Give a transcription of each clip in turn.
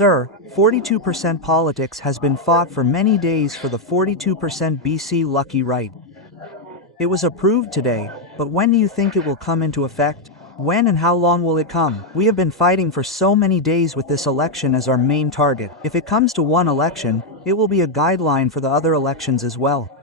Sir, 42% politics has been fought for many days for the 42% BC lucky right. It was approved today, but when do you think it will come into effect? When and how long will it come? We have been fighting for so many days with this election as our main target. If it comes to one election, it will be a guideline for the other elections as well.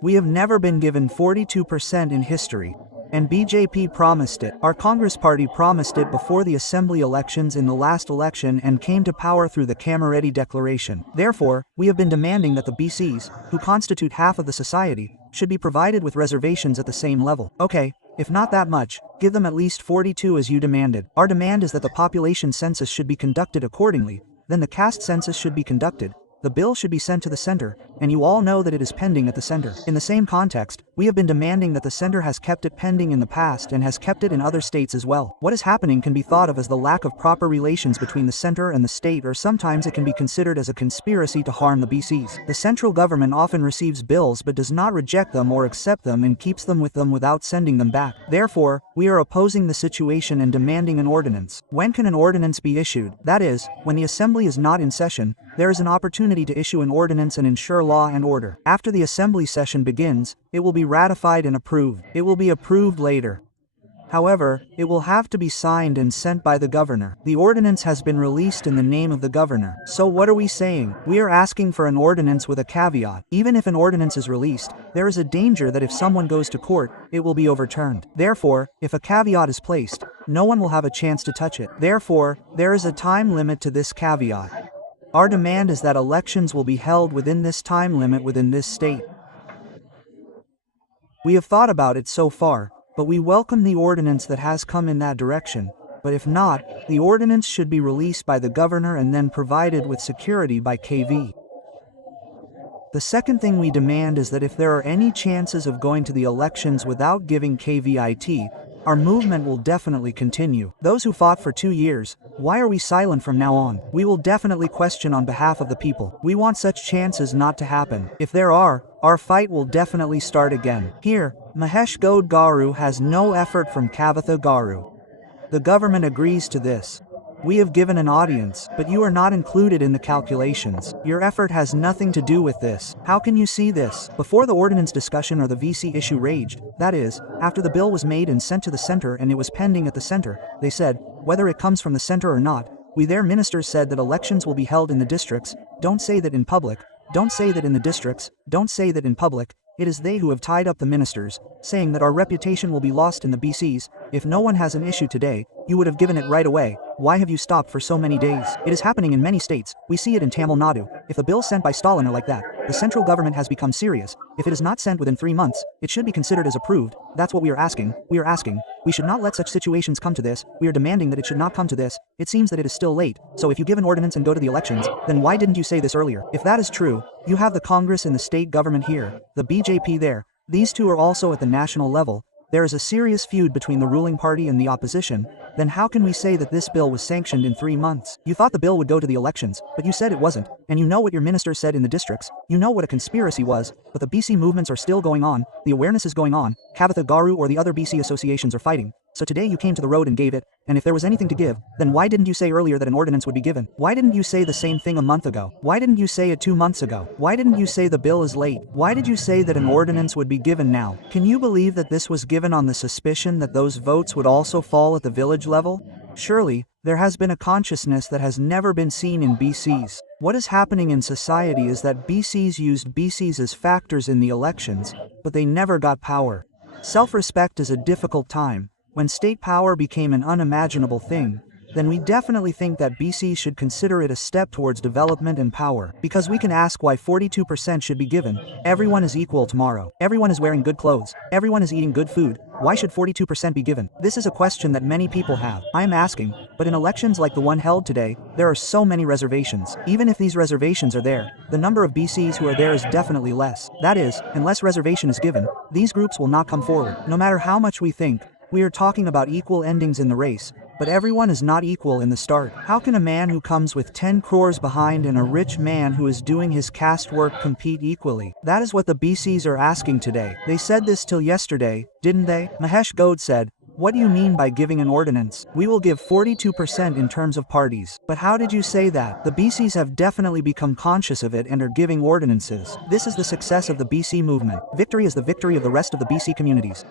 We have never been given 42% in history. And BJP promised it. Our Congress party promised it before the assembly elections in the last election and came to power through the Camaredi Declaration. Therefore, we have been demanding that the BCs, who constitute half of the society, should be provided with reservations at the same level. Okay, if not that much, give them at least 42 as you demanded. Our demand is that the population census should be conducted accordingly, then the caste census should be conducted. The bill should be sent to the center, and you all know that it is pending at the center. In the same context, we have been demanding that the center has kept it pending in the past and has kept it in other states as well. What is happening can be thought of as the lack of proper relations between the center and the state, or sometimes it can be considered as a conspiracy to harm the BCs. The central government often receives bills but does not reject them or accept them and keeps them without sending them back. Therefore, we are opposing the situation and demanding an ordinance. When can an ordinance be issued? That is, when the assembly is not in session, there is an opportunity to issue an ordinance and ensure law and order. After the assembly session begins, it will be ratified and approved. It will be approved later. However, it will have to be signed and sent by the governor. The ordinance has been released in the name of the governor. So what are we saying? We are asking for an ordinance with a caveat. Even if an ordinance is released, there is a danger that if someone goes to court, it will be overturned. Therefore, if a caveat is placed, no one will have a chance to touch it. Therefore, there is a time limit to this caveat. Our demand is that elections will be held within this time limit within this state. We have thought about it so far, but we welcome the ordinance that has come in that direction. But if not, the ordinance should be released by the governor and then provided with security by KV. The second thing we demand is that if there are any chances of going to the elections without giving KVIT, our movement will definitely continue. Those who fought for 2 years, why are we silent from now on? We will definitely question on behalf of the people. We want such chances not to happen. If there are, our fight will definitely start again. Here, Mahesh Govt Garu has no effort from Kavitha Garu. The government agrees to this. We have given an audience, but you are not included in the calculations. Your effort has nothing to do with this. How can you see this? Before the ordinance discussion or the VC issue raged, that is, after the bill was made and sent to the center and it was pending at the center, they said, whether it comes from the center or not, their ministers said that elections will be held in the districts. Don't say that in public. Don't say that in the districts. Don't say that in public. It is they who have tied up the ministers, saying that our reputation will be lost in the BCs. If no one has an issue today, you would have given it right away. Why have you stopped for so many days? It is happening in many states. We see it in Tamil Nadu. If the bills sent by Stalin are like that, the central government has become serious. If it is not sent within 3 months, it should be considered as approved. That's what we are asking. We should not let such situations come to this. We are demanding that it should not come to this. It seems that it is still late. So if you give an ordinance and go to the elections, then why didn't you say this earlier? If that is true, you have the Congress and the state government here, the BJP there. These two are also at the national level. There is a serious feud between the ruling party and the opposition. Then how can we say that this bill was sanctioned in 3 months? You thought the bill would go to the elections, but you said it wasn't. And you know what your minister said in the districts. You know what a conspiracy was, but the BC movements are still going on. The awareness is going on. Kavitha Garu or the other BC associations are fighting. So today you came to the road and gave it, and if there was anything to give, then why didn't you say earlier that an ordinance would be given? Why didn't you say the same thing a month ago? Why didn't you say it 2 months ago? Why didn't you say the bill is late? Why did you say that an ordinance would be given now? Can you believe that this was given on the suspicion that those votes would also fall at the village level? Surely, there has been a consciousness that has never been seen in BCs. What is happening in society is that BCs used BCs as factors in the elections, but they never got power. Self-respect is a difficult time. When state power became an unimaginable thing, then we definitely think that BC should consider it a step towards development and power. Because we can ask why 42% should be given. Everyone is equal tomorrow. Everyone is wearing good clothes. Everyone is eating good food. Why should 42% be given? This is a question that many people have. I am asking, but in elections like the one held today, there are so many reservations. Even if these reservations are there, the number of BCs who are there is definitely less. That is, unless reservation is given, these groups will not come forward. No matter how much we think, we are talking about equal endings in the race, but everyone is not equal in the start. How can a man who comes with 10 crores behind and a rich man who is doing his caste work compete equally? That is what the BCs are asking today. They said this till yesterday, didn't they? Mahesh Govt said, What do you mean by giving an ordinance? We will give 42% in terms of parties. But how did you say that? The BCs have definitely become conscious of it and are giving ordinances. This is the success of the BC movement. Victory is the victory of the rest of the BC communities.